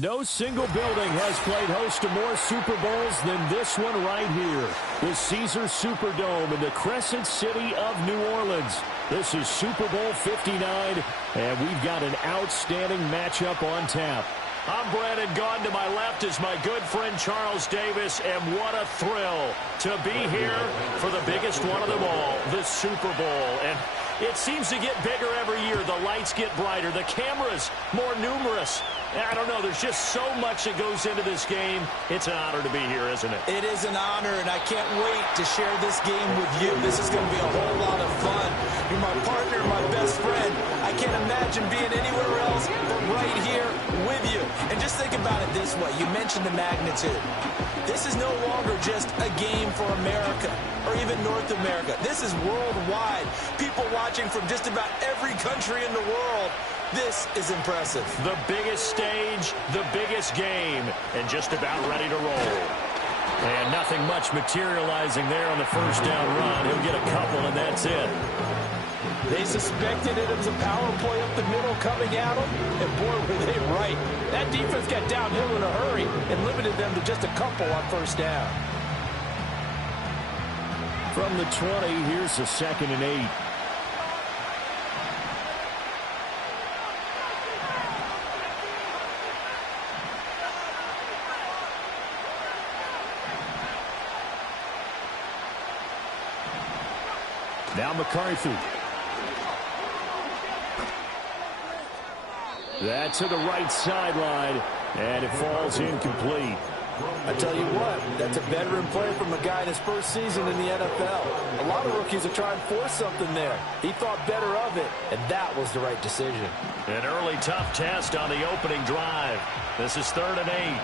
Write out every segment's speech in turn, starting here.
No single building has played host to more Super Bowls than this one right here. The Caesars Superdome in the Crescent City of New Orleans. This is Super Bowl 59, and we've got an outstanding matchup on tap. I'm Brandon Gaudin. To my left is my good friend Charles Davis, and what a thrill to be here for the biggest one of them all, the Super Bowl. And it seems to get bigger every year. The lights get brighter, the cameras more numerous. I don't know, there's just so much that goes into this game. It's an honor to be here, isn't it? It is an honor, and I can't wait to share this game with you. This is going to be a whole lot of fun. You're my partner, my best friend. I can't imagine being anywhere else but right here with you. And just think about it this way. You mentioned the magnitude. This is no longer just a game for America or even North America. This is worldwide. People watching from just about every country in the world. This is impressive. The biggest stage, the biggest game, and just about ready to roll. And nothing much materializing there on the first down run. He'll get a couple, and that's it. They suspected it was a power play up the middle coming at them, and boy, were they right. That defense got downhill in a hurry and limited them to just a couple on first down. From the 20, here's a 2nd and 8. Now McCarthy. That's to the right sideline, and it falls incomplete. I tell you what, that's a veteran play from a guy in his first season in the NFL. A lot of rookies are trying to force something there. He thought better of it, and that was the right decision. An early tough test on the opening drive. This is 3rd and 8.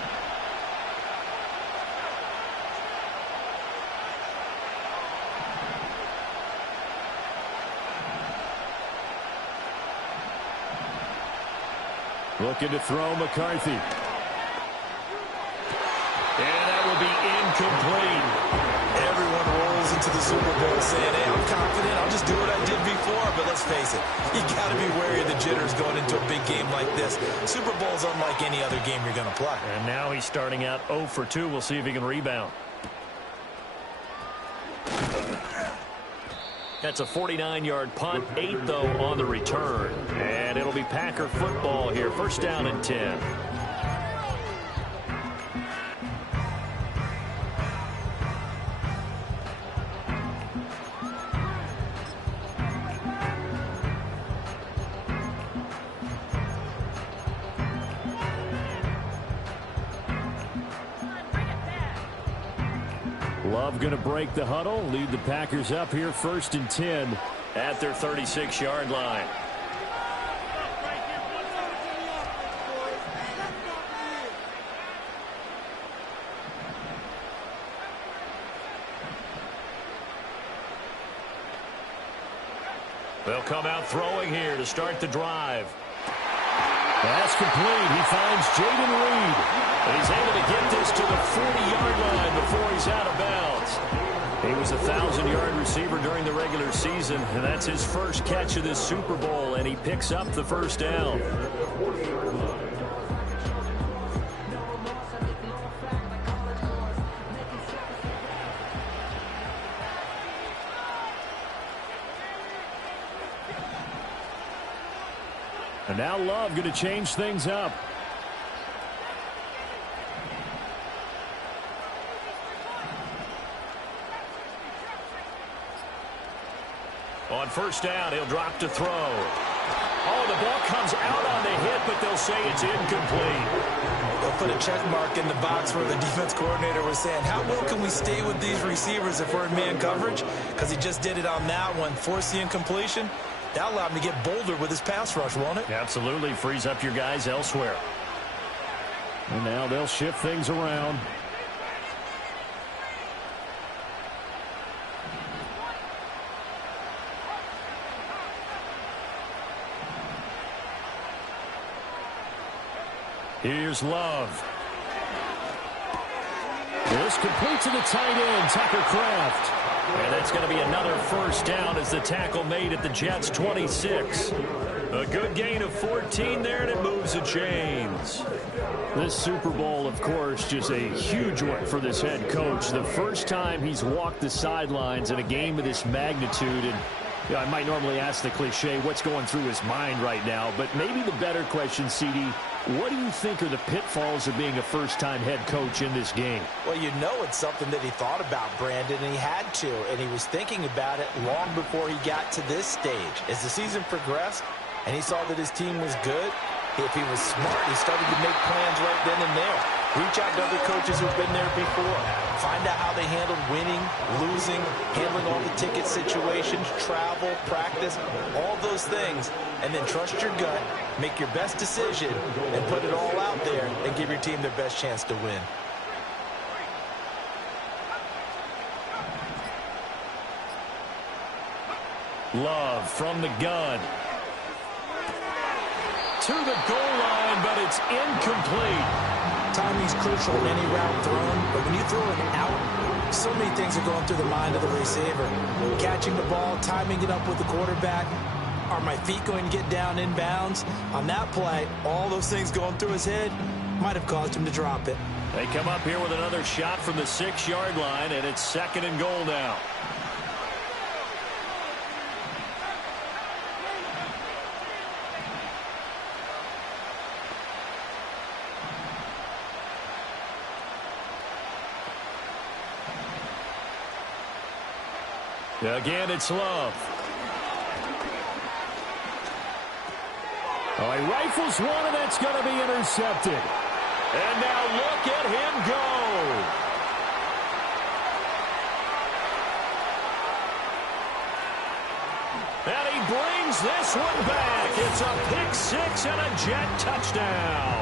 Looking to throw McCarthy. And that will be incomplete. Everyone rolls into the Super Bowl saying, hey, I'm confident. I'll just do what I did before. But let's face it, you got to be wary of the jitters going into a big game like this. Super Bowl's unlike any other game you're going to play. And now he's starting out 0 for 2. We'll see if he can rebound. That's a 49-yard punt, 8, though, on the return. And it'll be Packer football here. First down and 10. Love going to break the huddle, lead the Packers up here 1st and 10 at their 36-yard line. They'll come out throwing here to start the drive. Pass complete. He finds Jayden Reed. And he's able to get this to the 40-yard line before he's out of bounds. He was a 1,000-yard receiver during the regular season, and that's his first catch of this Super Bowl, and he picks up the first down. And now Love going to change things up. On first down, he'll drop to throw. Oh, the ball comes out on the hit, but they'll say it's incomplete. They'll put a check mark in the box where the defense coordinator was saying, how well can we stay with these receivers if we're in man coverage? Because he just did it on that one, forced the incompletion. That allowed him to get bolder with his pass rush, won't it? Absolutely. Frees up your guys elsewhere. And now they'll shift things around. Here's Love. This complete to the tight end, Tucker Kraft. And that's going to be another first down as the tackle made at the Jets' 26. A good gain of 14 there, and it moves the chains. This Super Bowl, of course, just a huge one for this head coach. The first time he's walked the sidelines in a game of this magnitude. And I might normally ask the cliche, what's going through his mind right now? But maybe the better question, CD, what do you think are the pitfalls of being a first-time head coach in this game? Well, you know it's something that he thought about, Brandon, and he had to. And he was thinking about it long before he got to this stage. As the season progressed and he saw that his team was good, if he was smart, he started to make plans right then and there. Reach out to other coaches who've been there before. Find out how they handled winning, losing, handling all the ticket situations, travel, practice, all those things. And then trust your gut, make your best decision, and put it all out there and give your team their best chance to win. Love from the gun. To the goal line, but it's incomplete. Timing's crucial in any route thrown, but when you throw it out, so many things are going through the mind of the receiver. Catching the ball, timing it up with the quarterback. Are my feet going to get down in bounds? On that play, all those things going through his head might have caused him to drop it. They come up here with another shot from the 6-yard line, and it's 2nd and goal now. Again, it's Love. Oh, he rifles one, and that's going to be intercepted. And now look at him go. And he brings this one back. It's a pick six and a Jet touchdown.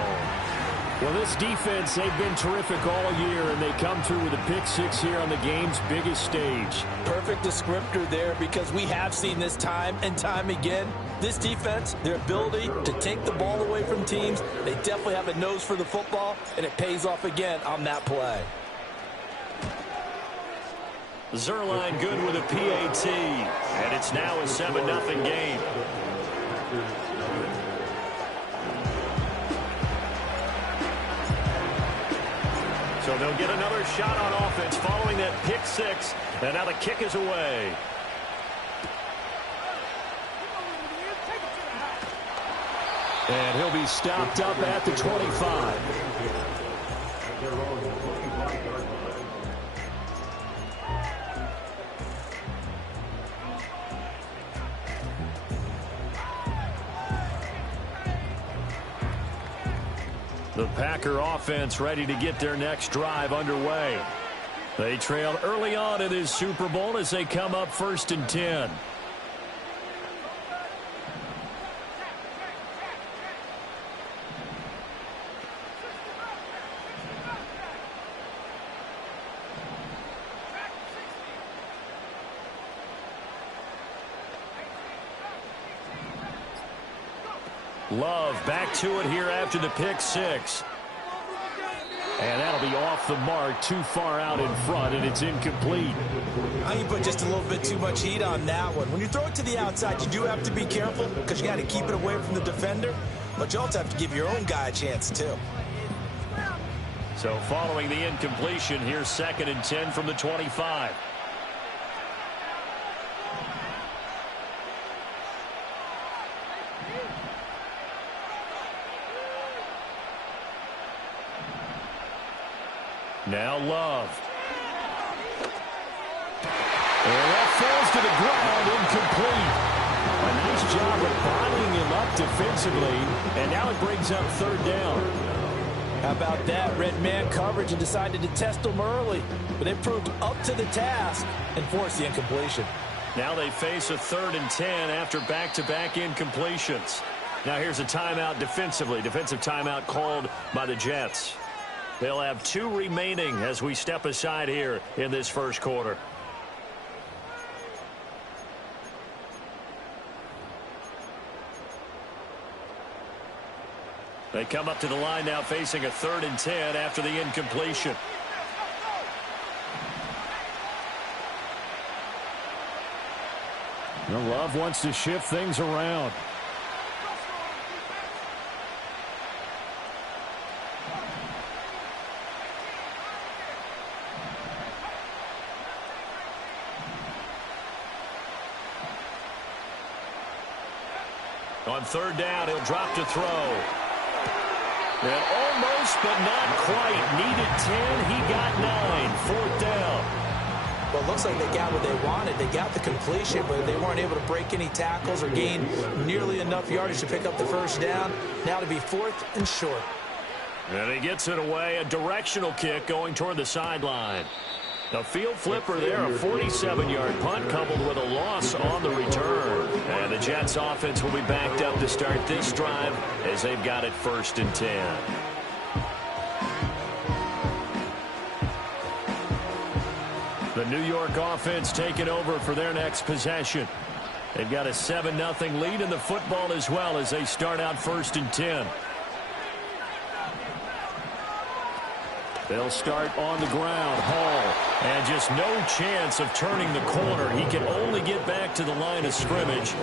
Well, this defense, they've been terrific all year, and they come through with a pick six here on the game's biggest stage. Perfect descriptor there, because we have seen this time and time again. This defense, their ability to take the ball away from teams, they definitely have a nose for the football, and it pays off again on that play. Zuerlein good with a PAT, and it's now a 7-0 game. So they'll get another shot on offense following that pick six, and now the kick is away. And he'll be stopped up at the 25. The Packer offense ready to get their next drive underway. They trailed early on in this Super Bowl as they come up 1st and 10. Love back to it here after the pick six. And that'll be off the mark, too far out in front, and it's incomplete. I think you put just a little bit too much heat on that one. When you throw it to the outside, you do have to be careful because you got to keep it away from the defender, but you also have to give your own guy a chance too. So following the incompletion, here's 2nd and 10 from the 25. Now Love. And that falls to the ground, incomplete. A nice job of bodying him up defensively, and now it brings up 3rd down. How about that? Red man coverage and decided to test him early, but it proved up to the task and forced the incompletion. Now they face a 3rd and 10 after back-to-back incompletions. Now here's a timeout defensively. Defensive timeout called by the Jets. They'll have 2 remaining as we step aside here in this first quarter. They come up to the line now facing a 3rd and 10 after the incompletion. Love wants to shift things around. On third down, he'll drop to throw. And almost, but not quite. Needed 10. He got 9. Fourth down. Well, it looks like they got what they wanted. They got the completion, but they weren't able to break any tackles or gain nearly enough yardage to pick up the first down. Now to be fourth and short. And he gets it away. A directional kick going toward the sideline. A field flipper there, a 47-yard punt coupled with a loss on the return. And the Jets offense will be backed up to start this drive as they've got it 1st and 10. The New York offense taking over for their next possession. They've got a 7-0 lead in the football as well as they start out 1st and 10. They'll start on the ground. Hall, and just no chance of turning the corner. He can only get back to the line of scrimmage.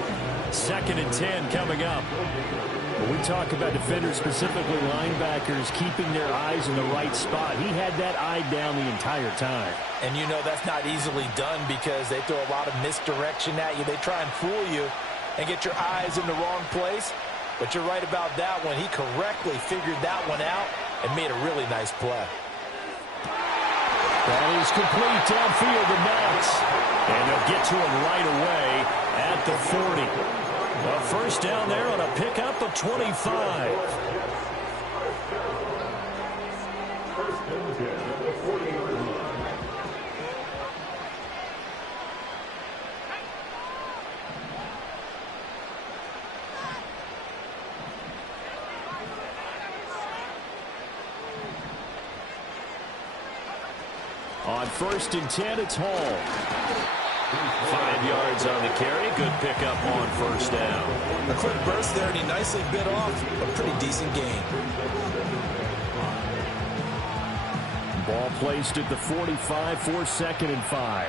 2nd and 10 coming up. When we talk about defenders, specifically linebackers, keeping their eyes in the right spot, he had that eye down the entire time. And you know that's not easily done because they throw a lot of misdirection at you. They try and fool you and get your eyes in the wrong place. But you're right about that one. He correctly figured that one out and made a really nice play. That is complete downfield to Knox. And they'll get to him right away at the 40. A first down there on a pickup of 25. On 1st and 10, it's Hall. 5 yards on the carry. Good pickup on 1st down. A quick burst there, and he nicely bit off a pretty decent gain. Ball placed at the 45 for 2nd and 5.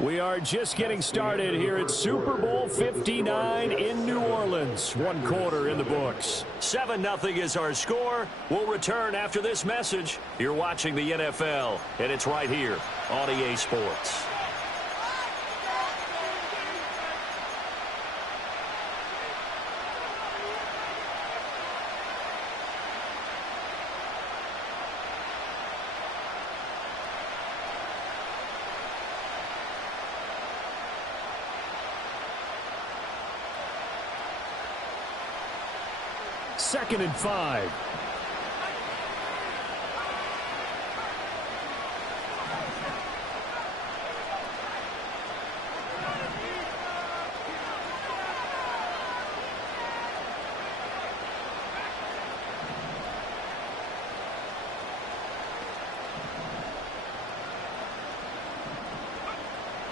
We are just getting started here at Super Bowl 59 in New Orleans. 1 quarter in the books. 7-0 is our score. We'll return after this message. You're watching the NFL, and it's right here on EA Sports. Second and 5.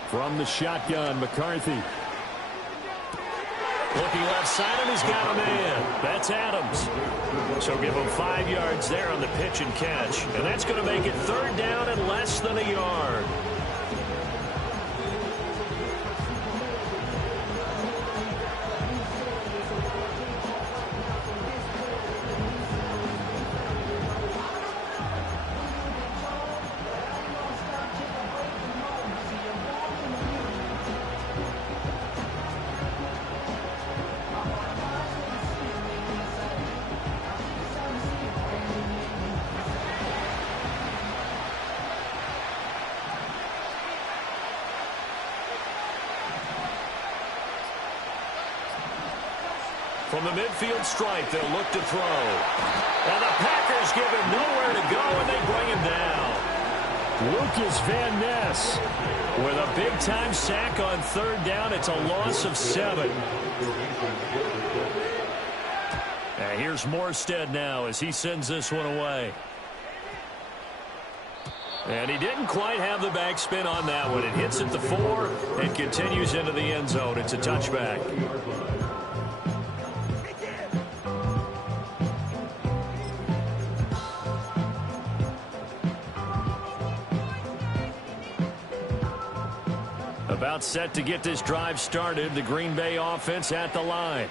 From the shotgun, McCarthy. Looking left side, and he's got a man. That's Adams. So give him 5 yards there on the pitch and catch. And that's going to make it 3rd down and less than a yard. From the midfield stripe, they'll look to throw. And the Packers give him nowhere to go, and they bring him down. Lucas Van Ness with a big-time sack on 3rd down. It's a loss of 7. And here's Morstead now as he sends this one away. And he didn't quite have the backspin on that one. It hits at the 4 and continues into the end zone. It's a touchback. About set to get this drive started. The Green Bay offense at the line.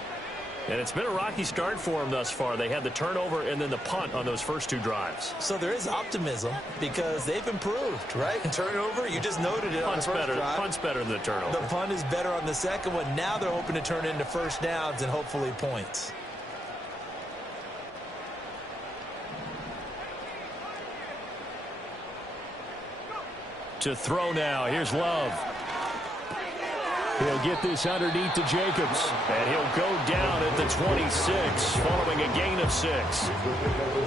And it's been a rocky start for them thus far. They had the turnover and then the punt on those first two drives. So there is optimism because they've improved, right? Turnover, you just noted it on the first drive. Punt's better than the turnover. The punt is better on the second one. Now they're hoping to turn into first downs and hopefully points. To throw now. Here's Love. He'll get this underneath to Jacobs. And he'll go down at the 26, following a gain of 6.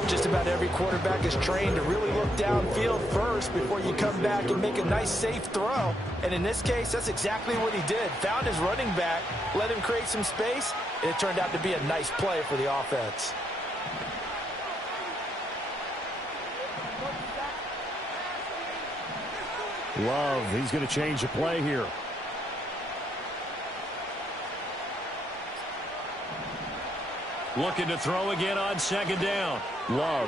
Just about every quarterback is trained to really look downfield first before you come back and make a nice, safe throw. And in this case, that's exactly what he did. Found his running back, let him create some space, and it turned out to be a nice play for the offense. Love, he's going to change the play here. Looking to throw again on second down. Love.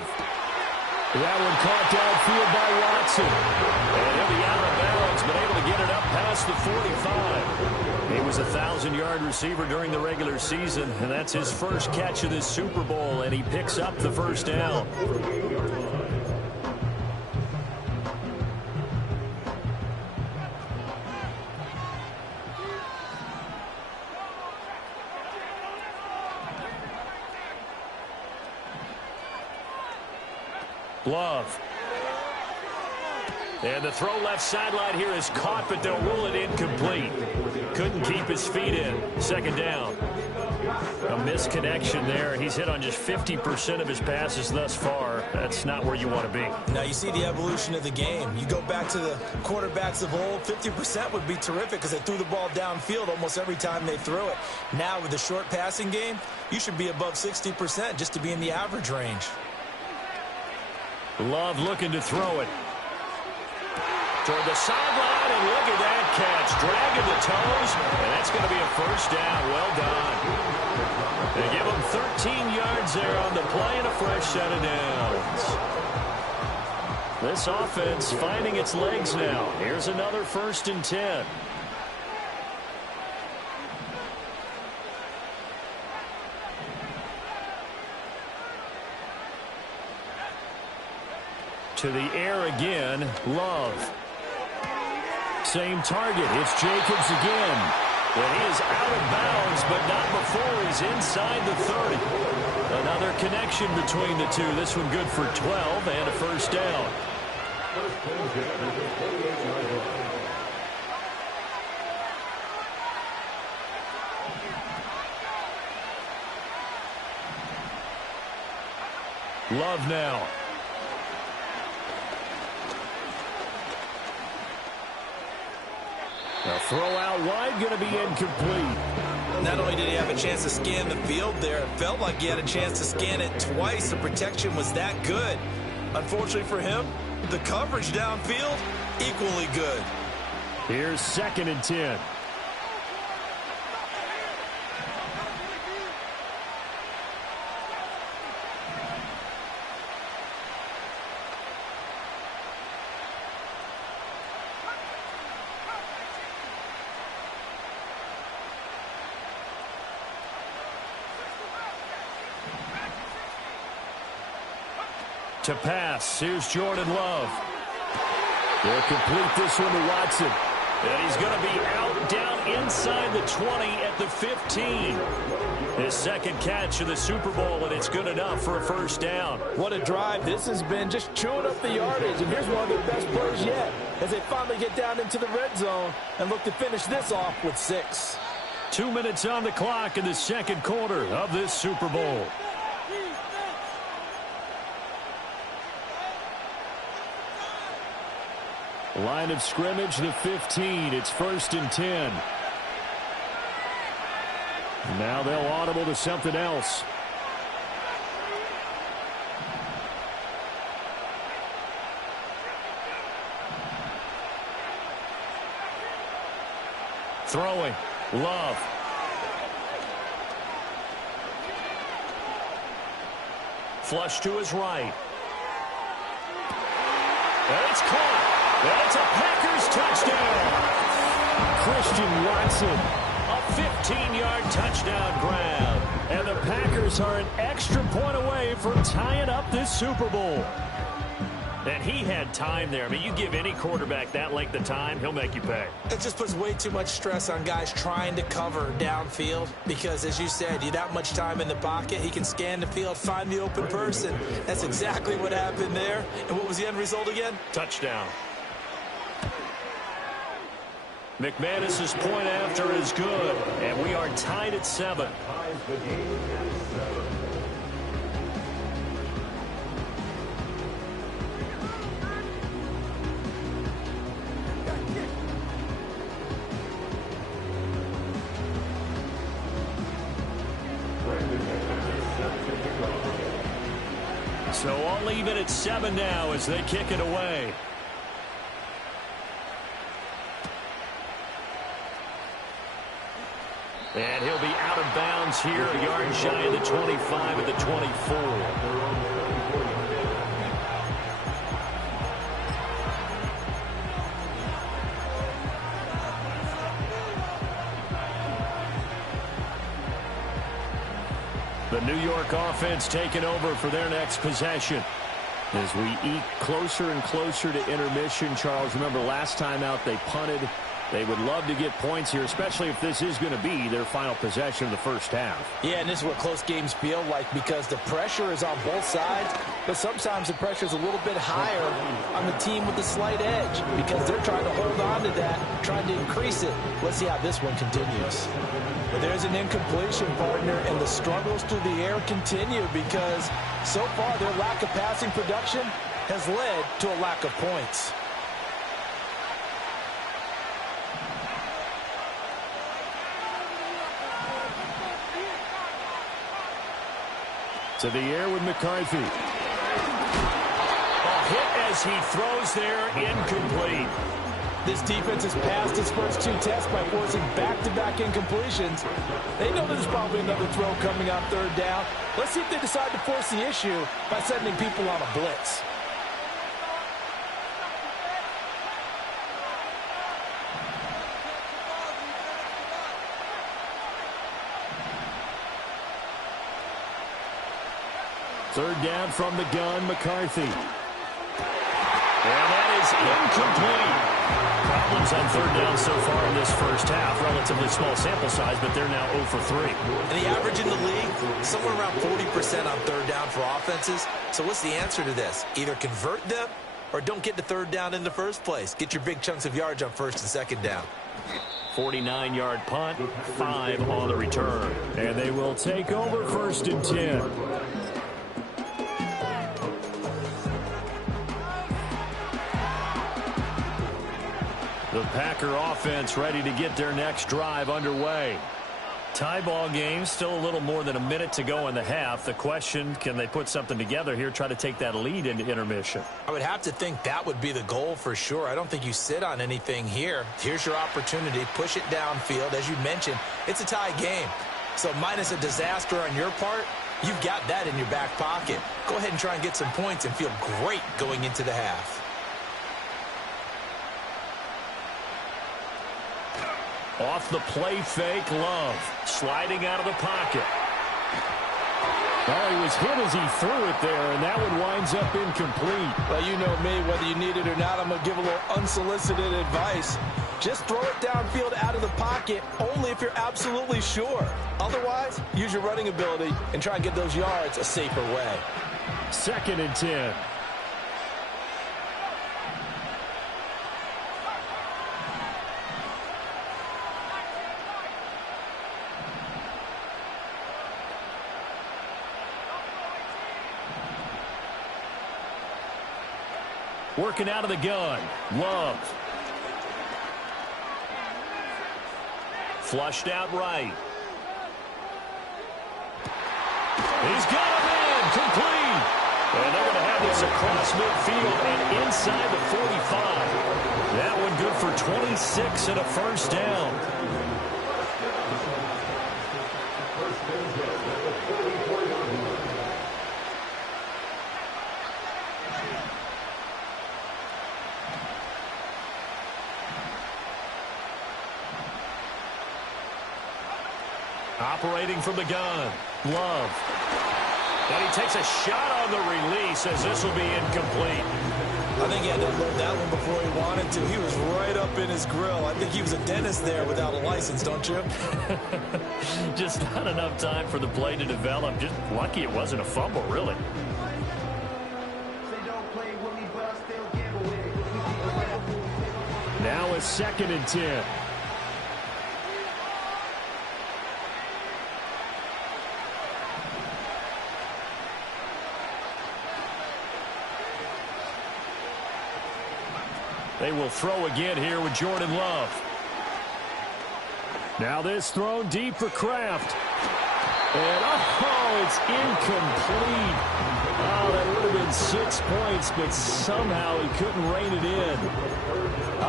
That one caught downfield by Watson. And he'll be out of bounds, but able to get it up past the 45. He was a 1,000-yard receiver during the regular season, and that's his first catch of this Super Bowl, and he picks up the first down. Love. And the throw left sideline here is caught, but they'll rule it incomplete. Couldn't keep his feet in. Second down. A misconnection there. He's hit on just 50% of his passes thus far. That's not where you want to be. Now you see the evolution of the game. You go back to the quarterbacks of old, 50% would be terrific because they threw the ball downfield almost every time they threw it. Now with the short passing game, you should be above 60% just to be in the average range. Love looking to throw it. Toward the sideline, and look at that catch. Dragging the toes, and that's going to be a first down. Well done. They give him 13 yards there on the play and a fresh set of downs. This offense finding its legs now. Here's another 1st and 10. To the air again, Love. Same target. It's Jacobs again. And he is out of bounds, but not before he's inside the 30. Another connection between the two. This one good for 12 and a first down. Love now. A throw out wide, going to be incomplete. Not only did he have a chance to scan the field there, it felt like he had a chance to scan it twice. The protection was that good. Unfortunately for him, the coverage downfield, equally good. Here's 2nd and 10. To pass, here's Jordan Love. They'll complete this one to Watson. And he's going to be out down inside the 20 at the 15. His second catch of the Super Bowl, and it's good enough for a first down. What a drive. This has been just chewing up the yardage. And here's one of their best plays yet as they finally get down into the red zone and look to finish this off with 6. 2 minutes on the clock in the second quarter of this Super Bowl. Line of scrimmage, the 15. It's 1st and 10. Now they'll audible to something else. Throwing. Love. Flush to his right. And it's caught. And it's a Packers touchdown. Christian Watson. A 15-yard touchdown grab. And the Packers are an extra point away from tying up this Super Bowl. And he had time there. I mean, you give any quarterback that length of time, he'll make you pay. It just puts way too much stress on guys trying to cover downfield because, as you said, you that much time in the pocket, he can scan the field, find the open person. That's exactly what happened there. And what was the end result again? Touchdown. McManus's point after is good, and we are tied at 7. So I'll leave it at 7 now as they kick it away. And he'll be out of bounds here, a yard shy of the 25 at the 24. The New York offense taking over for their next possession. As we eke closer and closer to intermission, Charles, remember last time out they punted. They would love to get points here, especially if this is going to be their final possession of the first half. Yeah, and this is what close games feel like because the pressure is on both sides, but sometimes the pressure is a little bit higher on the team with the slight edge because they're trying to hold on to that, trying to increase it. Let's see how this one continues. But there's an incompletion, partner, and the struggles through the air continue because so far their lack of passing production has led to a lack of points. To the air with McCarthy. A hit as he throws there, incomplete. This defense has passed its first 2 tests by forcing back-to-back incompletions. They know there's probably another throw coming on 3rd down. Let's see if they decide to force the issue by sending people on a blitz. Third down from the gun, McCarthy. And that is incomplete. Problems on 3rd down so far in this first half. Relatively small sample size, but they're now 0 for 3. And the average in the league, somewhere around 40% on 3rd down for offenses. So what's the answer to this? Either convert them or don't get to 3rd down in the first place. Get your big chunks of yards on 1st and 2nd down. 49-yard punt, 5 on the return. And they will take over 1st and 10. The Packer offense ready to get their next drive underway. Tie ball game, still a little more than a minute to go in the half. The question, can they put something together here, try to take that lead into intermission? I would have to think that would be the goal for sure. I don't think you sit on anything here. Here's your opportunity. Push it downfield. As you mentioned, it's a tie game. So minus a disaster on your part, you've got that in your back pocket. Go ahead and try and get some points and feel great going into the half. Off the play fake, Love. Sliding out of the pocket. Well, he was hit as he threw it there, and that one winds up incomplete. Well, you know me, whether you need it or not, I'm going to give a little unsolicited advice. Just throw it downfield out of the pocket only if you're absolutely sure. Otherwise, use your running ability and try and get those yards a safer way. 2nd and 10. Working out of the gun. Love. Flushed out right. He's got a man. Complete. And they're going to have this across midfield and inside the 45. That one good for 26 and a 1st down. operating from the gun. Love. And he takes a shot on the release as this will be incomplete. I think he had to load that one before he wanted to. He was right up in his grill. I think he was a dentist there without a license, don't you? Just not enough time for the play to develop. Just lucky it wasn't a fumble, really. Now a 2nd and 10. They will throw again here with Jordan Love. Now this thrown deep for Kraft. And, oh, it's incomplete. Oh, that would have been 6 points, but somehow he couldn't rein it in.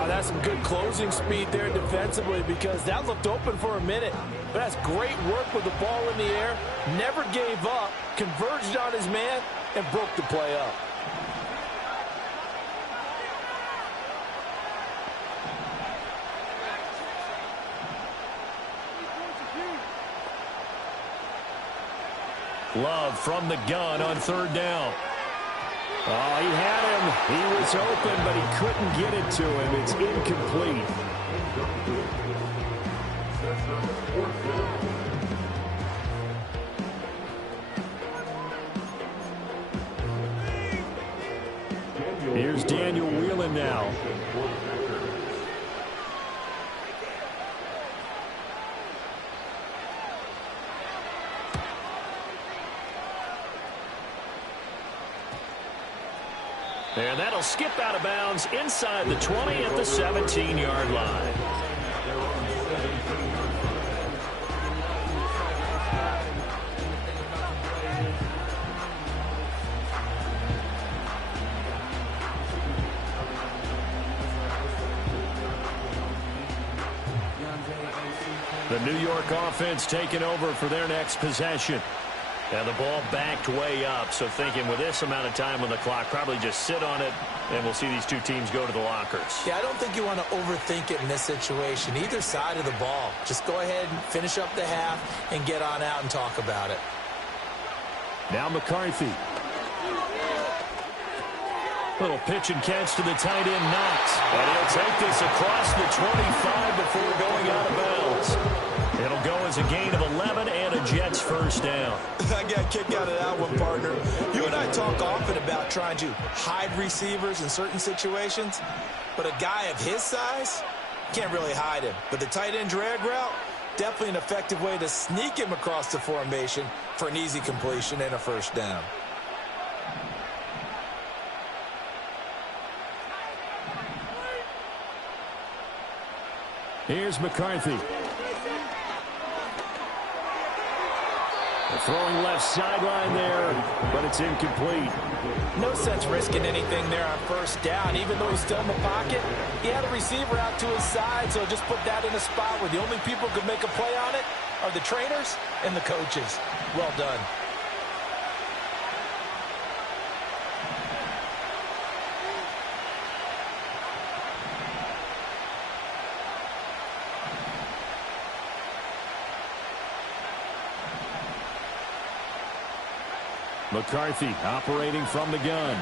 That's some good closing speed there defensively because that looked open for a minute. But that's great work with the ball in the air. Never gave up, converged on his man, and broke the play up. Love from the gun on 3rd down. Oh, he had him. He was open, but he couldn't get it to him. It's incomplete. Here's Daniel Whelan now. And that'll skip out of bounds inside the 20 at the 17-yard line. The New York offense taking over for their next possession. And the ball backed way up, so thinking with this amount of time on the clock, probably just sit on it, and we'll see these two teams go to the lockers. Yeah, I don't think you want to overthink it in this situation. Either side of the ball. Just go ahead and finish up the half and get on out and talk about it. Now McCarthy. Little pitch and catch to the tight end, Knox. And he'll take this across the 25 before going out of bounds. It'll go as a gain of 11 and a Jets first down. I got a kick out of that one, partner. You and I talk often about trying to hide receivers in certain situations, but a guy of his size can't really hide him. But the tight end drag route, definitely an effective way to sneak him across the formation for an easy completion and a first down. Here's McCarthy. Throwing left sideline there, but it's incomplete. No sense risking anything there on first down. Even though he's still in the pocket, he had a receiver out to his side, so just put that in a spot where the only people who could make a play on it are the trainers and the coaches. Well done. McCarthy operating from the gun.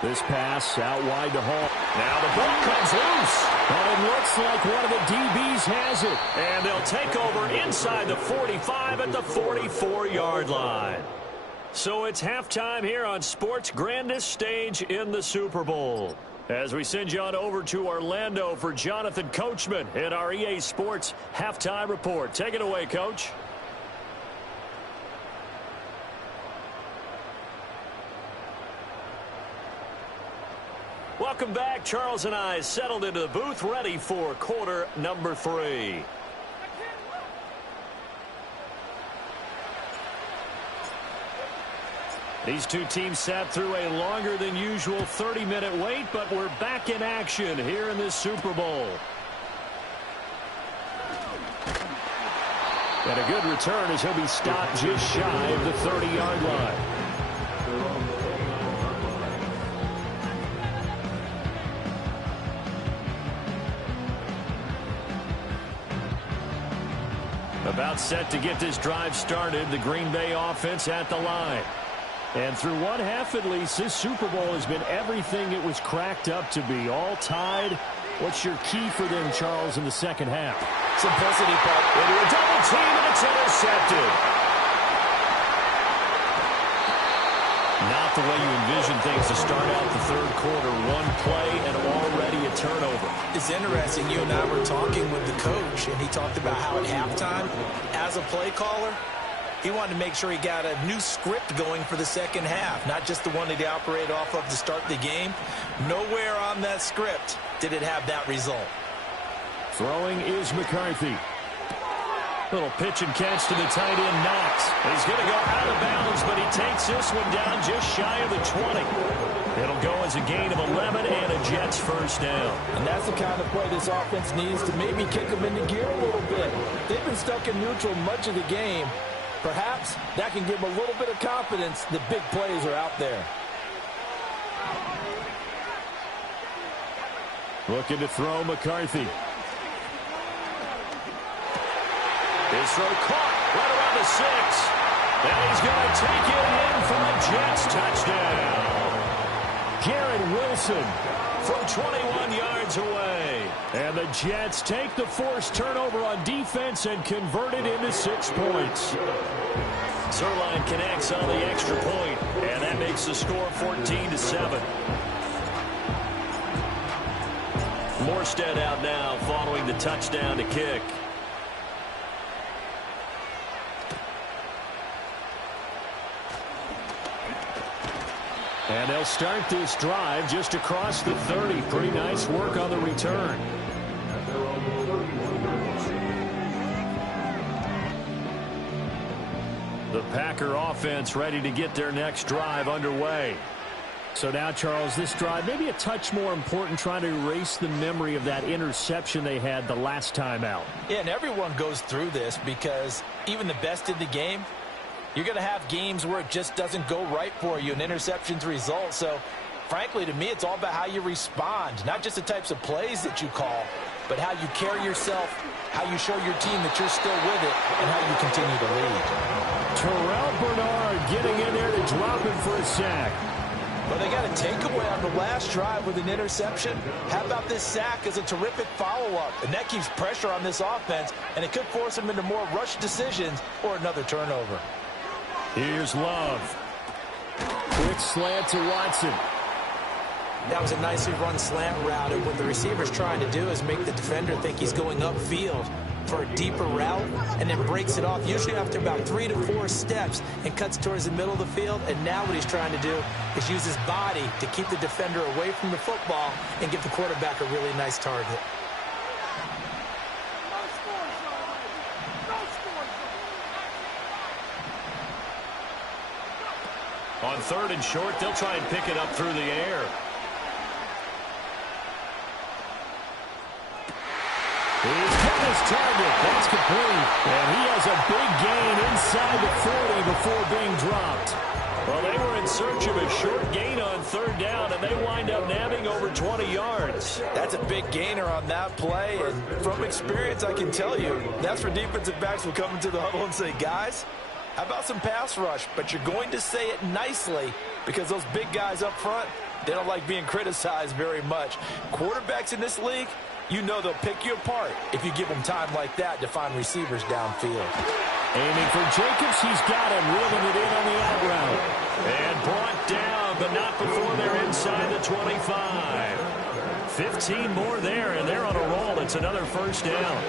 This pass out wide to Hall. Now the ball comes loose. And it looks like one of the DBs has it. And they'll take over inside the 45 at the 44-yard line. So it's halftime here on sports' grandest stage in the Super Bowl. As we send you on over to Orlando for Jonathan Coachman in our EA Sports Halftime Report. Take it away, Coach. Welcome back. Charles and I settled into the booth, ready for quarter number 3. These two teams sat through a longer than usual 30-minute wait, but we're back in action here in this Super Bowl. And a good return as he'll be stopped just shy of the 30-yard line. About about set to get this drive started. The Green Bay offense at the line. And through one half at least, this Super Bowl has been everything it was cracked up to be. All tied. What's your key for them, Charles, in the second half? Simplicity, Buck. Into a double team, and it's intercepted. Not the way you envision things to start out the third quarter. One play and already a turnover. It's interesting. You and I were talking with the coach, and he talked about how at halftime, as a play caller, he wanted to make sure he got a new script going for the second half, not just the one that he operated off of to start the game. Nowhere on that script did it have that result. Throwing is McCarthy. Little pitch and catch to the tight end, Knox. He's going to go out of bounds, but he takes this one down just shy of the 20. It'll go as a gain of 11 and a Jets first down. And that's the kind of play this offense needs to maybe kick them into gear a little bit. They've been stuck in neutral much of the game. Perhaps that can give them a little bit of confidence that big plays are out there. Looking to throw McCarthy. His throw caught right around the 6. And he's going to take it in for the Jets touchdown. Garrett Wilson from 21 yards away. And the Jets take the forced turnover on defense and convert it into 6 points. Zuerlein connects on the extra point, and that makes the score 14-7. Morstead out now following the touchdown to kick. And they'll start this drive just across the 30. Pretty nice work on the return. The Packer offense ready to get their next drive underway. So now, Charles, this drive maybe a touch more important, trying to erase the memory of that interception they had the last time out. Yeah, and everyone goes through this because even the best in the game, you're going to have games where it just doesn't go right for you, and interceptions result. So, frankly, to me, it's all about how you respond, not just the types of plays that you call, but how you carry yourself, how you show your team that you're still with it, and how you continue to lead. Terrell Bernard getting in there to drop him for a sack. But they got a takeaway on the last drive with an interception. How about this sack as a terrific follow-up? And that keeps pressure on this offense, and it could force them into more rush decisions or another turnover. Here's Love. Quick slant to Watson. That was a nicely run slant route, and what the receiver's trying to do is make the defender think he's going upfield for a deeper route, and then breaks it off, usually after about 3 to 4 steps, and cuts towards the middle of the field. And now what he's trying to do is use his body to keep the defender away from the football and give the quarterback a really nice target. On 3rd and short, they'll try and pick it up through the air. He's got his target. That's complete. And he has a big gain inside the 40 before being dropped. Well, they were in search of a short gain on 3rd down, and they wind up nabbing over 20 yards. That's a big gainer on that play, and from experience, I can tell you, that's where defensive backs will come into the huddle and say, guys, how about some pass rush? But you're going to say it nicely because those big guys up front, they don't like being criticized very much. Quarterbacks in this league, you know they'll pick you apart if you give them time like that to find receivers downfield. Aiming for Jacobs, he's got him, reeling it in on the out route. And brought down, but not before they're inside the 25. 15 more there, and they're on a roll. It's another first down.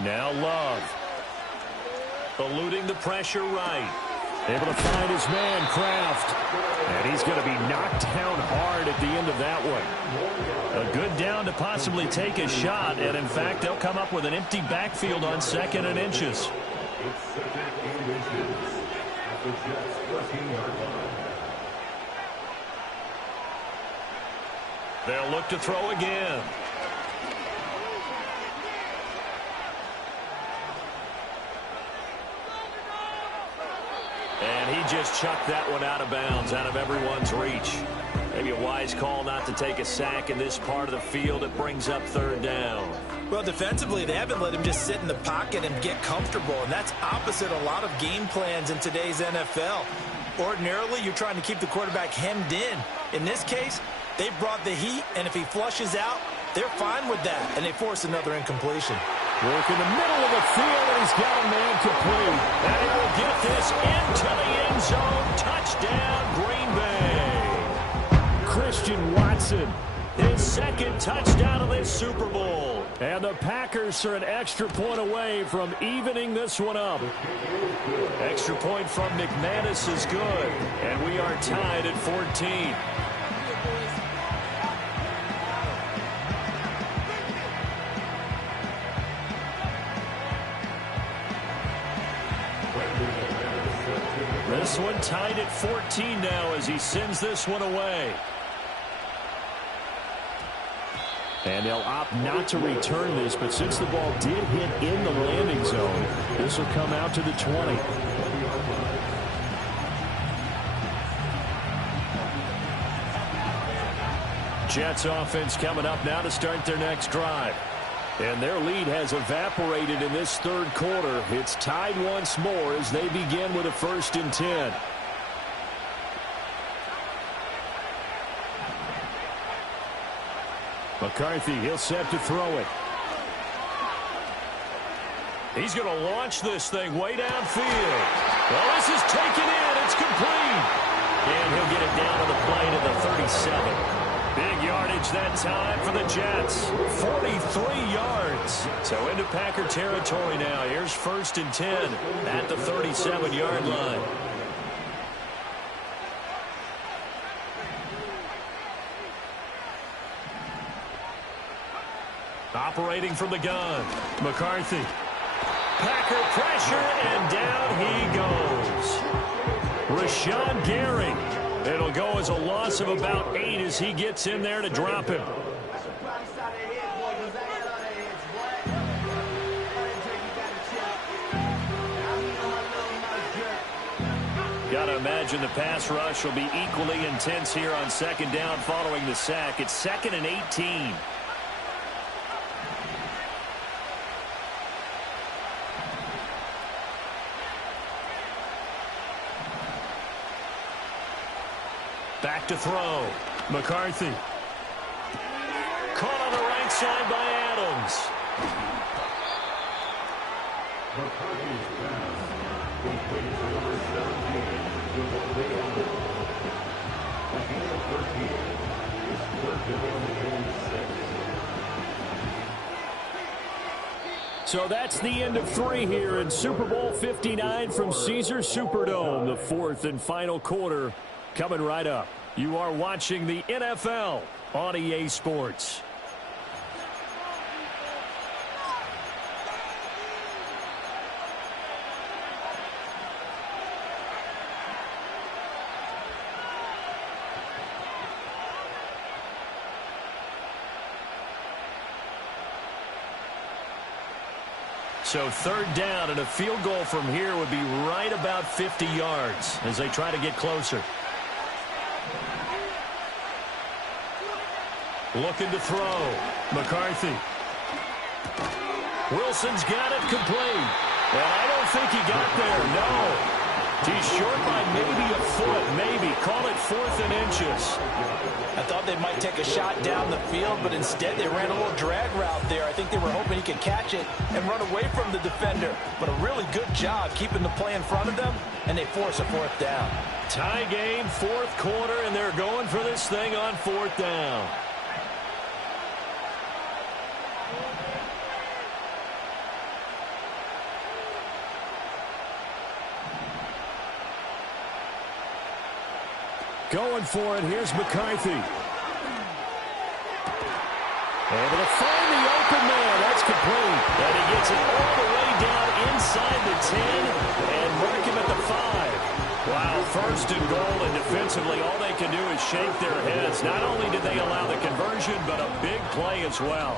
Now Love. Eluding the pressure right. Able to find his man, Kraft. And he's going to be knocked down hard at the end of that one. A good down to possibly take a shot. And, in fact, they'll come up with an empty backfield on 2nd and inches. They'll look to throw again. just chucked that one out of bounds, out of everyone's reach. Maybe a wise call not to take a sack in this part of the field. It brings up third down. Well, defensively, they haven't let him just sit in the pocket and get comfortable, and that's opposite a lot of game plans in today's NFL. Ordinarily, you're trying to keep the quarterback hemmed in. In this case, they brought the heat, and if he flushes out, they're fine with that, and they force another incompletion. Work in the middle of the field, and he's got a man complete. And he will get this into the end zone. Touchdown, Green Bay. Christian Watson, his second touchdown of this Super Bowl. And the Packers are an extra point away from evening this one up. Extra point from McManus is good. And we are tied at 14. This one tied at 14 now as he sends this one away. And they'll opt not to return this, but since the ball did hit in the landing zone, this will come out to the 20. Jets offense coming up now to start their next drive. And their lead has evaporated in this third quarter. It's tied once more as they begin with a 1st and 10. McCarthy, he'll set to throw it. He's going to launch this thing way downfield. Well, this is taken in. It's complete. And he'll get it down to the play to the 37. Big yardage that time for the Jets. 43 yards. So into Packer territory now. Here's 1st and 10 at the 37-yard line. Operating from the gun. McCarthy. Packer pressure, and down he goes. Rashawn Gary. It'll go as a loss of about 8 as he gets in there to drop him. Got to imagine the pass rush will be equally intense here on 2nd down following the sack. It's 2nd and 18. Back to throw. McCarthy. Caught on the right side by Adams. So that's the end of 3 here in Super Bowl 59 from Caesars Superdome. The 4th and final quarter coming right up. You are watching the NFL on EA Sports. So 3rd down, and a field goal from here would be right about 50 yards as they try to get closer. Looking to throw. McCarthy. Wilson's got it complete. And I don't think he got there, no. He's short by maybe a foot, maybe. Call it 4th and inches. I thought they might take a shot down the field, but instead they ran a little drag route there. I think they were hoping he could catch it and run away from the defender. But a really good job keeping the play in front of them, and they force a 4th down. Tie game, 4th quarter, and they're going for this thing on 4th down. Going for it. Here's McCarthy. Able to find the open man. That's complete. And he gets it all the way down inside the 10 and mark him at the 5. Wow, 1st and goal, and defensively all they can do is shake their heads. Not only did they allow the conversion, but a big play as well.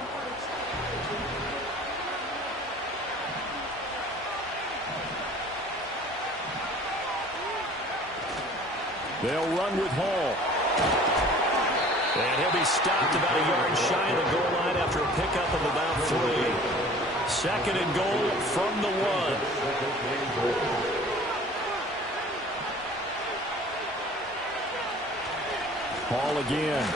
They'll run with Hall. And he'll be stopped about a yard shy of the goal line after a pickup of about 3. Second and goal from the 1. Hall again.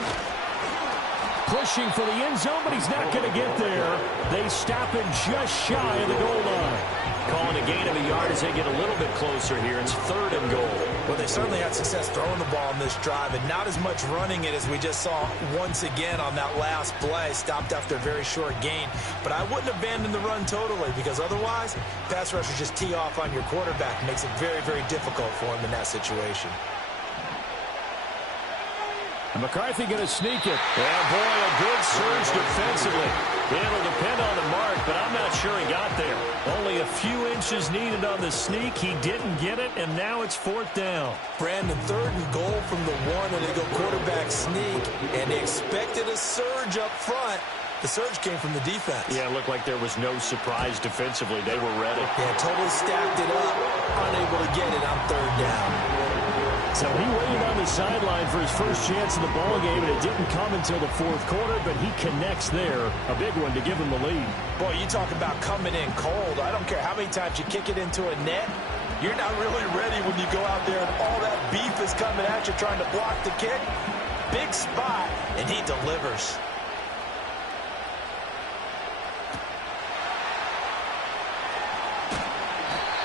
Pushing for the end zone, but he's not going to get there. They stop him just shy of the goal line. Calling a gain of a yard as they get a little bit closer here. It's 3rd and goal. Well, they certainly had success throwing the ball in this drive and not as much running it as we just saw once again on that last play. Stopped after a very short gain. But I wouldn't abandon the run totally because otherwise, pass rushers just tee off on your quarterback. Makes it very, very difficult for him in that situation. And McCarthy going to sneak it. And boy, a good surge defensively. It'll depend on the mark, but I'm not sure he got there. Only a few inches needed on the sneak. He didn't get it, and now it's 4th down. Brandon, 3rd and goal from the 1, and they go quarterback sneak, and they expected a surge up front. The surge came from the defense. Yeah, it looked like there was no surprise defensively. They were ready. Yeah, totally stacked it up. Unable to get it on 3rd down. So he waited on the sideline for his first chance in the ballgame, and it didn't come until the 4th quarter, but he connects there. A big one to give him the lead. Boy, you talk about coming in cold. I don't care how many times you kick it into a net. You're not really ready when you go out there and all that beef is coming at you trying to block the kick. Big spot, and he delivers.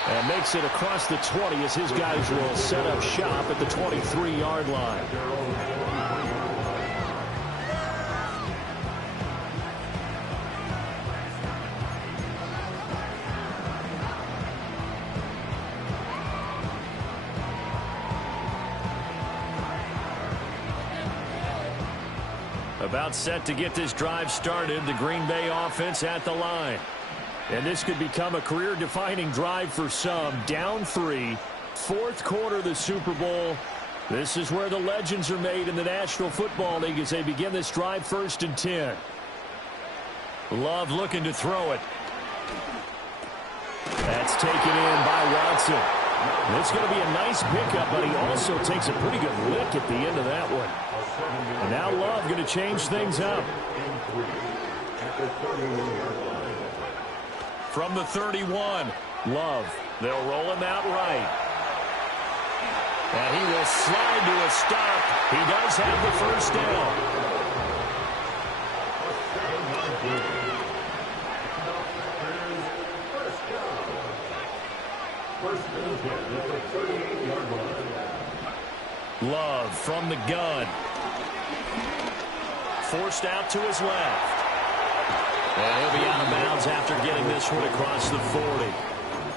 And makes it across the 20 as his guys will set up shop at the 23-yard line. About set to get this drive started, the Green Bay offense at the line. And this could become a career-defining drive for some. Down 3, 4th quarter of the Super Bowl. This is where the legends are made in the National Football League as they begin this drive 1st and 10. Love looking to throw it. That's taken in by Watson. It's going to be a nice pickup, but he also takes a pretty good lick at the end of that one. And now Love going to change things up. From the 31, Love. They'll roll him out right. And he will slide to a stop. He does have the 1st down. Love from the gun. Forced out to his left. And he'll be out of bounds after getting this one across the 40.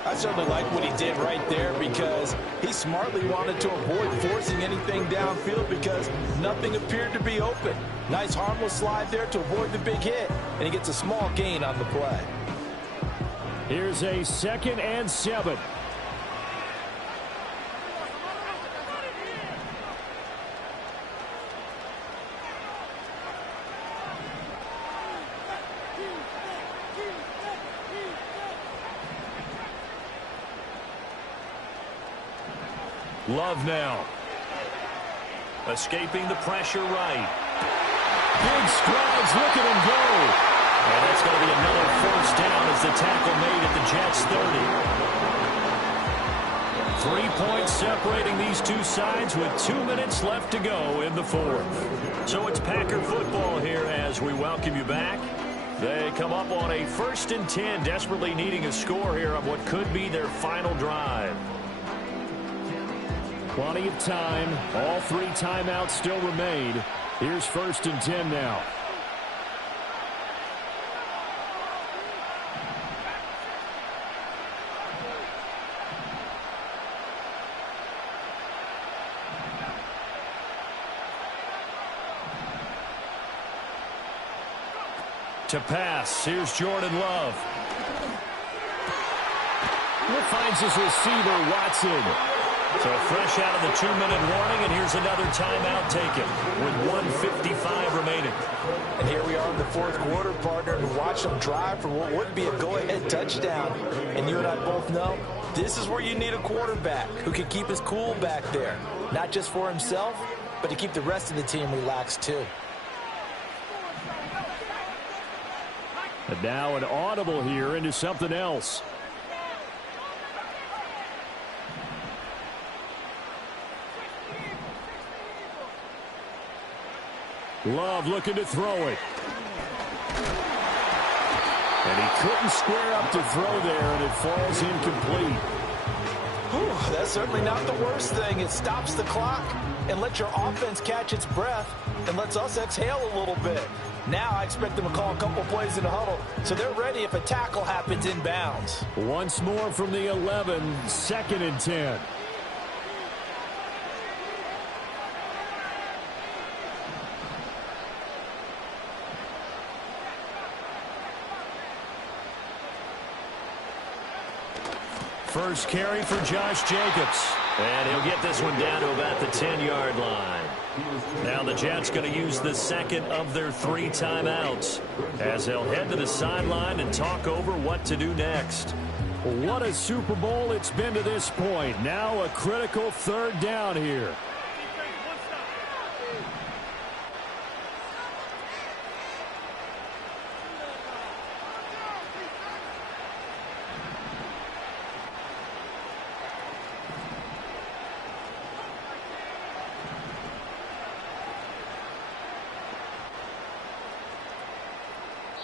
I certainly like what he did right there because he smartly wanted to avoid forcing anything downfield because nothing appeared to be open. Nice harmless slide there to avoid the big hit, and he gets a small gain on the play. Here's a 2nd and 7. Love now. Escaping the pressure right. Big strides, look at him go. And that's going to be another 1st down as the tackle made at the Jets' 30. 3 points separating these two sides with 2 minutes left to go in the 4th. So it's Packer football here as we welcome you back. They come up on a 1st and 10, desperately needing a score here on what could be their final drive. Plenty of time. All 3 timeouts still remain. Here's 1st and 10 now. To pass. Here's Jordan Love. He finds his receiver, Watson. So fresh out of the 2-minute warning, and here's another timeout taken with 1:55 remaining. And here we are in the 4th quarter, partner, and watch them drive for what would be a go-ahead touchdown. And you and I both know this is where you need a quarterback who can keep his cool back there. not just for himself, but to keep the rest of the team relaxed too. And now an audible here into something else. Love looking to throw it. And he couldn't square up to throw there, and it falls incomplete. Whew, that's certainly not the worst thing. It stops the clock and lets your offense catch its breath and lets us exhale a little bit. Now I expect them to call a couple plays in the huddle so they're ready if a tackle happens inbounds. Once more from the 11, 2nd and 10. First carry for Josh Jacobs. And he'll get this one down to about the 10-yard line. Now the Jets going to use the second of their 3 timeouts as they'll head to the sideline and talk over what to do next. What a Super Bowl it's been to this point. Now a critical 3rd down here.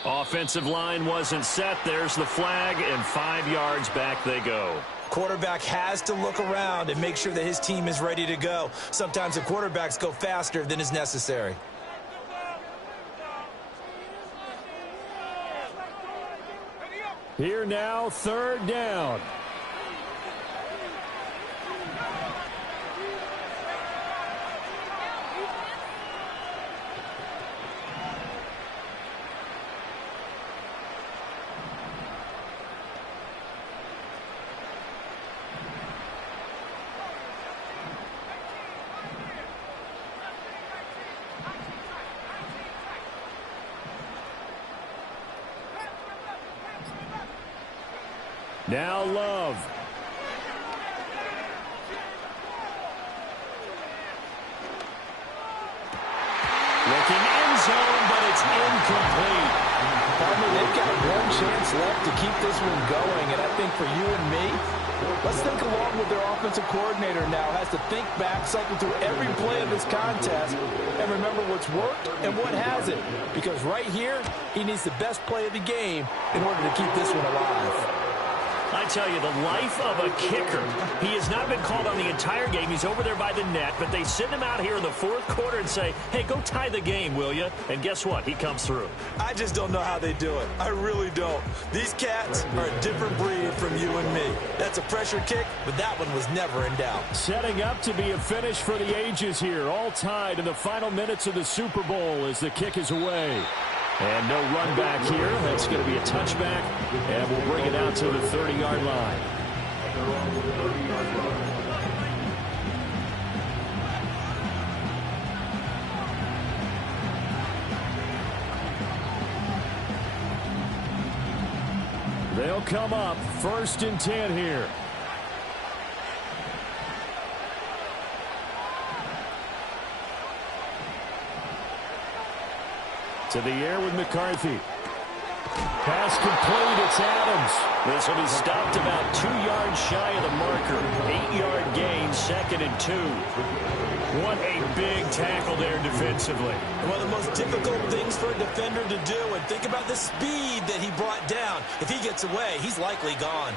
Offensive line wasn't set. There's the flag, and 5 yards back they go. Quarterback has to look around and make sure that his team is ready to go. Sometimes the quarterbacks go faster than is necessary. Here now, 3rd down. Now Love. Looking end zone, but it's incomplete. They've got one chance left to keep this one going, and I think for you and me, let's think along with their offensive coordinator now. Has to think back, cycle through every play of this contest, and remember what's worked and what hasn't. Because right here, he needs the best play of the game in order to keep this one alive. I tell you, the life of a kicker. He has not been called on the entire game. He's over there by the net, but they send him out here in the 4th quarter and say, hey, go tie the game, will you? And guess what? He comes through. I just don't know how they do it. I really don't. These cats are a different breed from you and me. That's a pressure kick, but that one was never in doubt. Setting up to be a finish for the ages here. All tied in the final minutes of the Super Bowl as the kick is away. And no run back here. That's going to be a touchback, and we'll bring it out to the 30-yard line. They'll come up 1st and 10 here. To the air with McCarthy. Pass complete. It's Adams. This will be stopped about 2 yards shy of the marker. 8-yard gain, 2nd and 2. What a big tackle there defensively. One of the most difficult things for a defender to do, and think about the speed that he brought down. If he gets away, he's likely gone.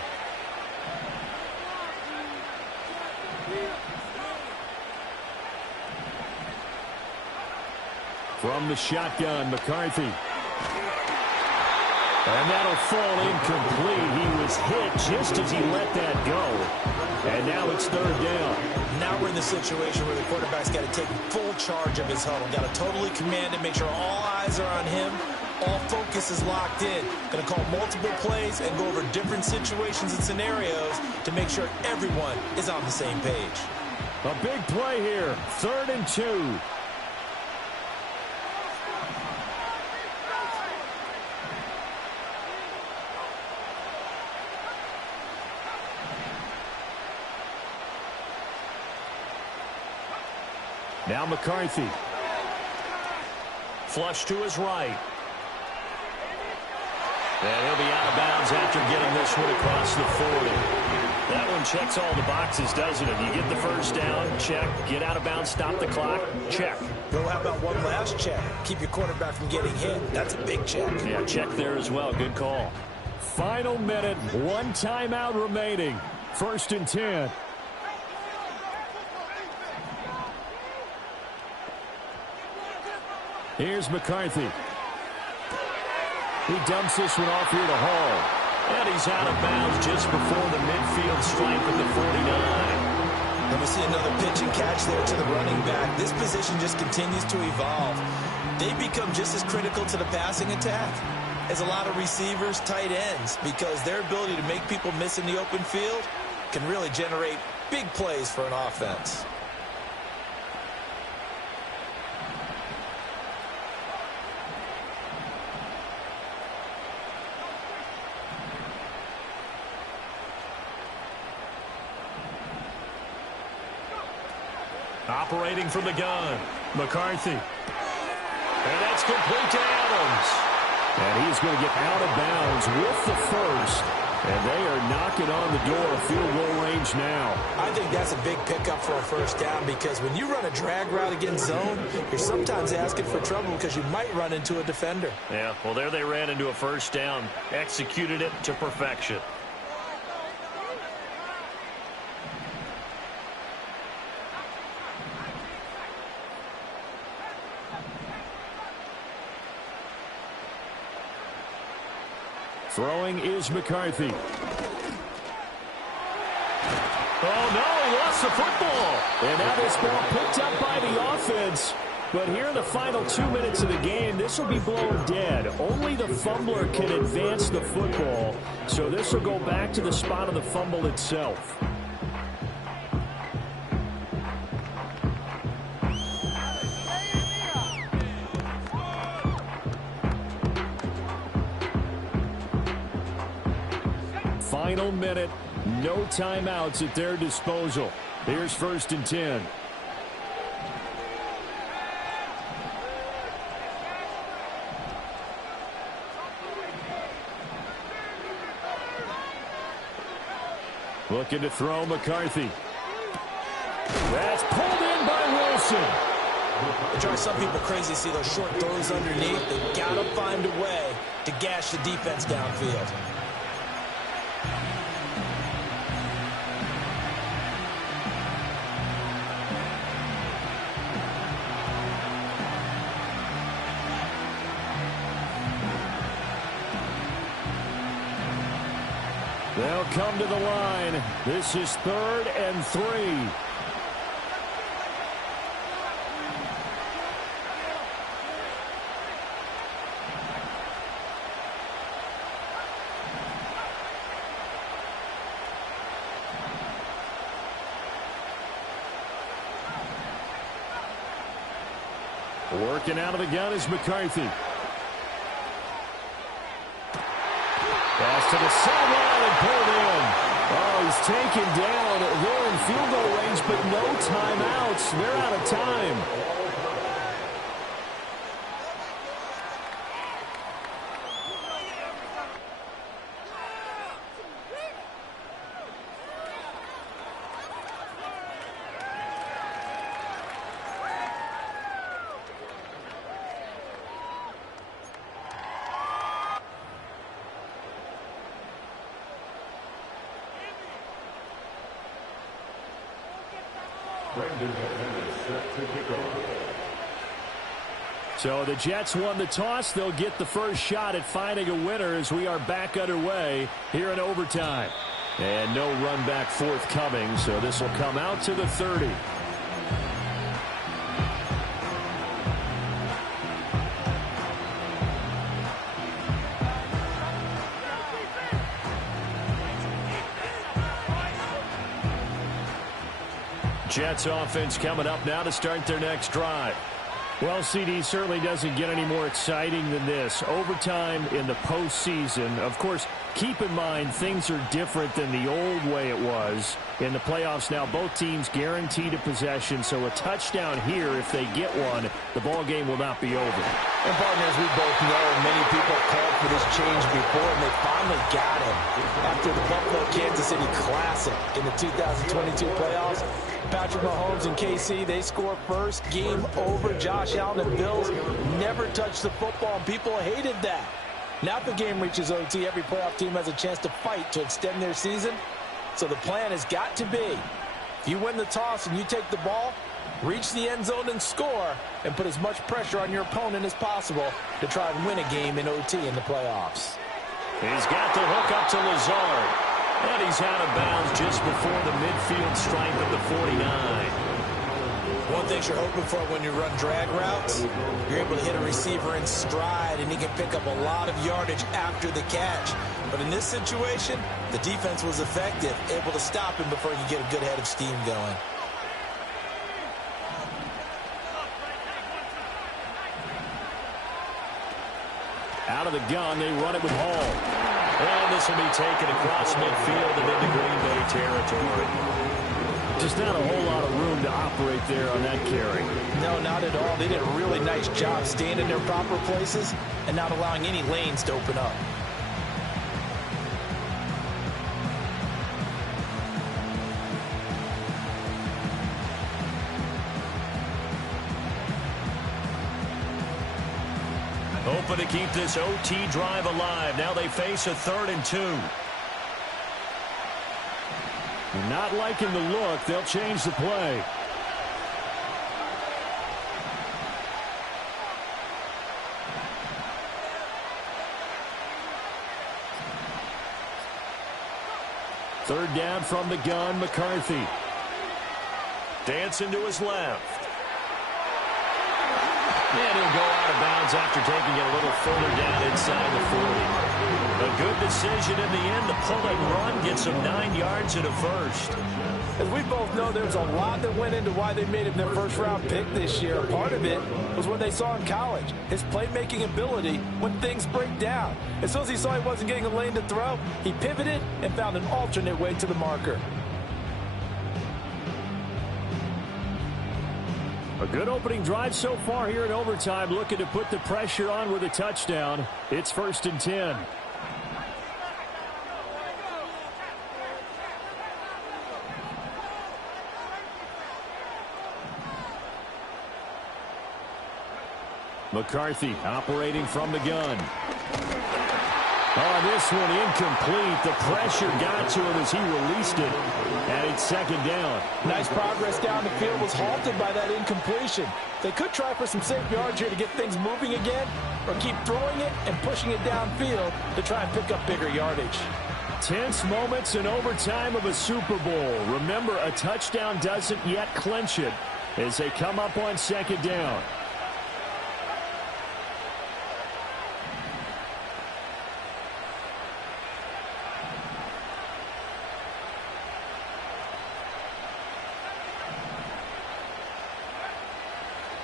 From the shotgun, McCarthy. And that'll fall incomplete. He was hit just as he let that go. And now it's 3rd down. Now we're in the situation where the quarterback's got to take full charge of his huddle. Got to totally command it, make sure all eyes are on him. All focus is locked in. Going to call multiple plays and go over different situations and scenarios to make sure everyone is on the same page. A big play here. 3rd and 2. Now McCarthy. Flush to his right. And he'll be out of bounds after getting this one across the 40. That one checks all the boxes, doesn't it? You get the first down, check. Get out of bounds, stop the clock, check. Well, how about one last check? Keep your quarterback from getting hit. That's a big check. Yeah, check there as well. Good call. Final minute, one timeout remaining. 1st and 10. Here's McCarthy. He dumps this one off here to Hall. And he's out of bounds just before the midfield stripe at the 49. And we see another pitch and catch there to the running back. This position just continues to evolve. They become just as critical to the passing attack as a lot of receivers, tight ends, because their ability to make people miss in the open field can really generate big plays for an offense. Operating from the gun, McCarthy. And that's complete to Adams. And he's going to get out of bounds with the first. And they are knocking on the door of field goal range now. I think that's a big pickup for a first down, because when you run a drag route against zone, you're sometimes asking for trouble because you might run into a defender. Yeah, well, there they ran into a first down. Executed it to perfection. Throwing is McCarthy. Oh, no, he lost the football. And now this ball picked up by the offense. But here in the final 2 minutes of the game, this will be blown dead. Only the fumbler can advance the football. So this will go back to the spot of the fumble itself. Final minute, no timeouts at their disposal. Here's 1st and 10. Looking to throw McCarthy. That's pulled in by Wilson. It drives some people crazy to see those short throws underneath. They've got to find a way to gash the defense downfield. They'll come to the line. This is 3rd and 3. Working out of the gun is McCarthy. Pass to the sideline and pulled in. Oh, he's taken down. They're in field goal range, but no timeouts. They're out of time. So the Jets won the toss. They'll get the first shot at finding a winner as we are back underway here in overtime. And no run back forthcoming, so this will come out to the 30. Jets offense coming up now to start their next drive. Well, CD certainly doesn't get any more exciting than this. Overtime in the postseason. Of course, keep in mind things are different than the old way it was. is in the playoffs now, both teams guaranteed a possession, so a touchdown here, if they get one, the ball game will not be over. And partners, we both know many people called for this change before, and they finally got it. After the Buffalo-Kansas City Classic in the 2022 playoffs, Patrick Mahomes and KC, they score first, game over. Josh Allen and Bills never touched the football, and people hated that. Now if the game reaches OT, every playoff team has a chance to fight to extend their season. So the plan has got to be, if you win the toss and you take the ball, reach the end zone and score, and put as much pressure on your opponent as possible to try and win a game in OT in the playoffs. He's got the hook up to Lazard. And he's out of bounds just before the midfield stripe at the 49. One thing you're hoping for when you run drag routes, you're able to hit a receiver in stride, and he can pick up a lot of yardage after the catch. But in this situation, the defense was effective, able to stop him before he could get a good head of steam going. Out of the gun, they run it with Hall. And this will be taken across midfield and into Green Bay territory. Just not a whole lot of room to operate there on that carry. No, not at all. They did a really nice job staying in their proper places and not allowing any lanes to open up. Hoping to keep this OT drive alive. Now they face a 3rd and 2. Not liking the look. They'll change the play. Third down from the gun, McCarthy. Dancing to his left. And he'll go out of bounds after taking it a little further down inside the 40. A good decision in the end to pull and run, get some 9 yards and a first. As we both know, there's a lot that went into why they made him their first-round pick this year. Part of it was what they saw in college, his playmaking ability when things break down. As soon as he saw he wasn't getting a lane to throw, he pivoted and found an alternate way to the marker. A good opening drive so far here in overtime, looking to put the pressure on with a touchdown. It's 1st and 10. McCarthy operating from the gun. Oh, this one incomplete. The pressure got to him as he released it. And it's 2nd down. Nice progress down the field was halted by that incompletion. They could try for some safe yards here to get things moving again, or keep throwing it and pushing it downfield to try and pick up bigger yardage. Tense moments in overtime of a Super Bowl. Remember, a touchdown doesn't yet clinch it as they come up on 2nd down.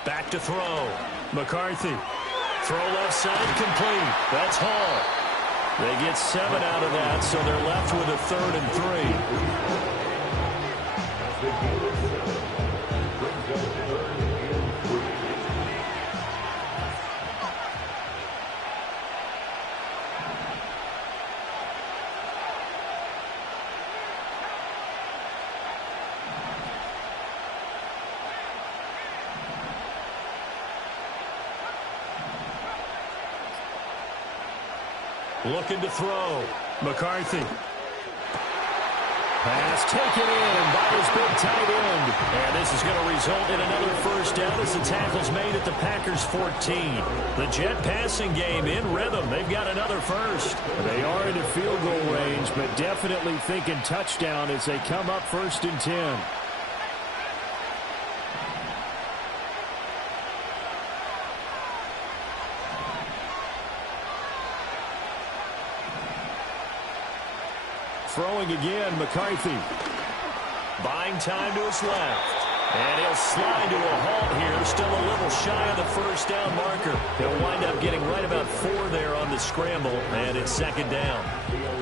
Back to throw. McCarthy. Throw left side complete. That's Hall. They get 7 out of that, so they're left with a 3rd and 3. Looking to throw. McCarthy. Pass taken in by his big tight end. And this is going to result in another first down as the tackle's made at the Packers' 14. The Jet passing game in rhythm. They've got another first. They are into field goal range, but definitely thinking touchdown as they come up 1st and 10. Throwing again, McCarthy. Buying time to his left. And he'll slide to a halt here. Still a little shy of the first down marker. He'll wind up getting right about 4 there on the scramble, and it's second down.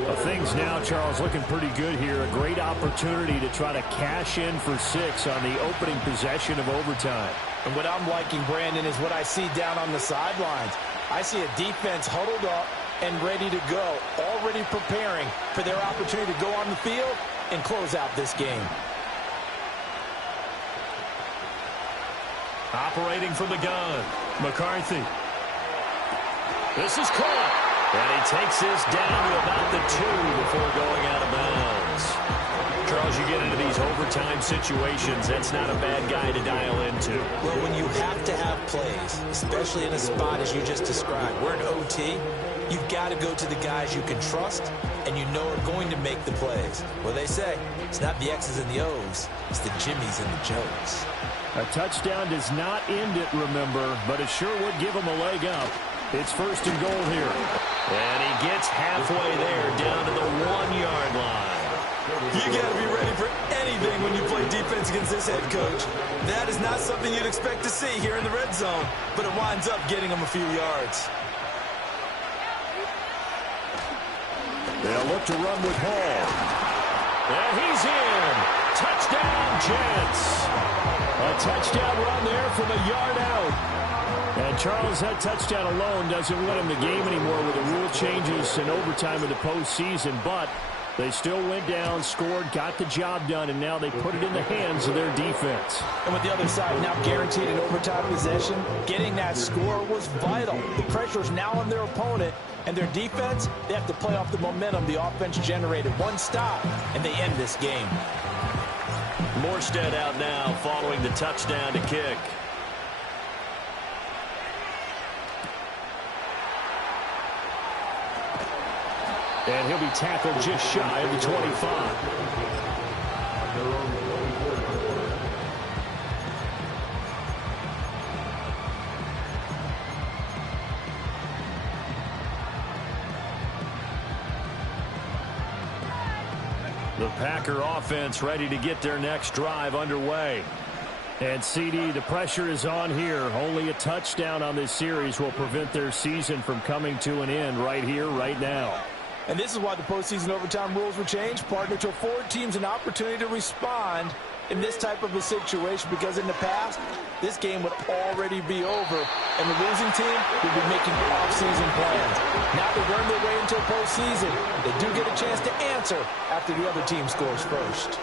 Well, things now, Charles, looking pretty good here. A great opportunity to try to cash in for 6 on the opening possession of overtime. And what I'm liking, Brandon, is what I see down on the sidelines. I see a defense huddled up and ready to go, already preparing for their opportunity to go on the field and close out this game. Operating from the gun, McCarthy. This is caught. And he takes this down to about the 2 before going out of bounds. Charles, you get into these overtime situations, that's not a bad guy to dial into. Well, when you have to have plays, especially in a spot as you just described, we're in OT, you've got to go to the guys you can trust and you know are going to make the plays. Well, they say it's not the X's and the O's, it's the Jimmies and the Joes. A touchdown does not end it, remember, but it sure would give him a leg up. It's first and goal here. And he gets halfway there, down to the 1-yard line. You got to be ready for anything when you play defense against this head coach. That is not something you'd expect to see here in the red zone, but it winds up getting him a few yards. They'll look to run with Hall. And he's in. Touchdown, Jets. A touchdown run there from a yard out. And Charles, that touchdown alone doesn't win him the game anymore with the rule changes and overtime in the postseason, but they still went down, scored, got the job done, and now they put it in the hands of their defense. And with the other side now guaranteed an overtime possession, getting that score was vital. The pressure is now on their opponent, and their defense, they have to play off the momentum the offense generated. One stop, and they end this game. Morstead out now following the touchdown to kick. And he'll be tackled just shy of the 25. The Packer offense ready to get their next drive underway. And CD, the pressure is on here. Only a touchdown on this series will prevent their season from coming to an end right here, right now. And this is why the postseason overtime rules were changed, partner, to afford teams an opportunity to respond in this type of a situation, because in the past, this game would already be over, and the losing team would be making off-season plans. Now they've earned their way into a postseason. They do get a chance to answer after the other team scores first.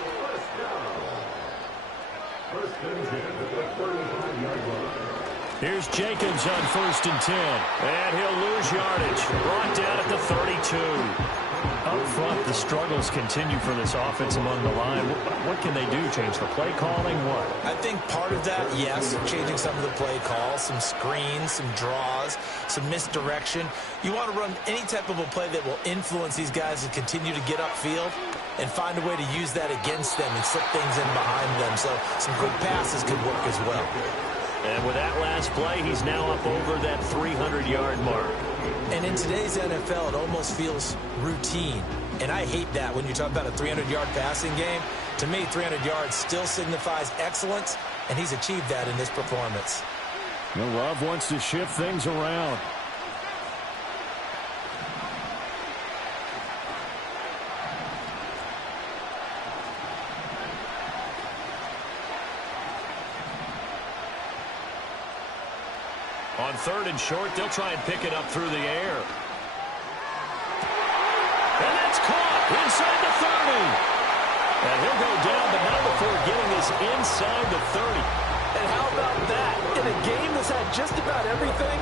Here's Jacobs on 1st and 10. And he'll lose yardage. Brought down at the 32. Up front, the struggles continue for this offense among the line. What can they do? Change the play calling? What? I think part of that, yes, changing some of the play calls, some screens, some draws, some misdirection. You want to run any type of a play that will influence these guys to continue to get upfield and find a way to use that against them and slip things in behind them. So some quick passes could work as well. And with that last play, he's now up over that 300-yard mark. And in today's NFL, it almost feels routine. And I hate that when you talk about a 300-yard passing game. To me, 300 yards still signifies excellence, and he's achieved that in this performance. Love wants to shift things around. On 3rd and short, they'll try and pick it up through the air. And that's caught inside the 30. And he'll go down, but not before getting this inside the 30. And how about that? In a game that's had just about everything,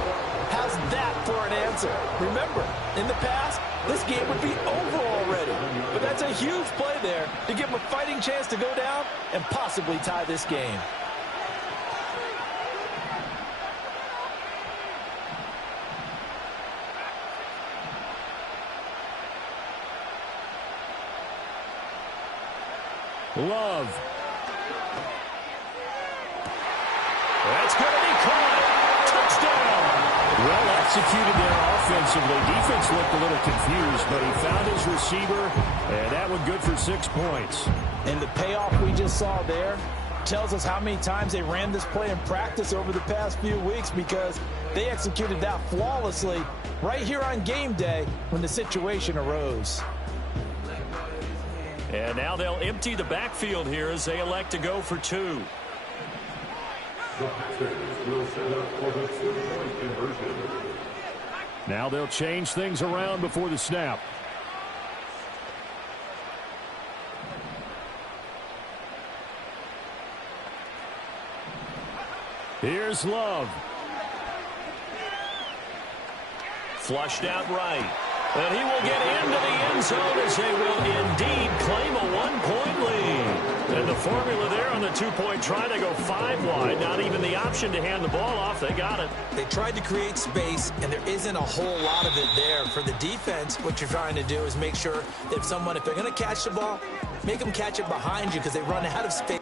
has that for an answer. Remember, in the past, this game would be over already. But that's a huge play there to give him a fighting chance to go down and possibly tie this game. Love. That's going to be caught. Touchdown. Well executed there offensively. Defense looked a little confused, but he found his receiver, and that one good for 6 points. And the payoff we just saw there, tells us how many times they ran this play in practice over the past few weeks, because they executed that flawlessly right here on game day when the situation arose. And now they'll empty the backfield here as they elect to go for two. Now they'll change things around before the snap. Here's Love. Flushed out right. And he will get into the end zone as they will indeed claim a one-point lead. And the formula there on the two-point try, they go 5 wide. Not even the option to hand the ball off. They got it. They tried to create space, and there isn't a whole lot of it there. For the defense, what you're trying to do is make sure that if they're going to catch the ball, make them catch it behind you, because they run out of space.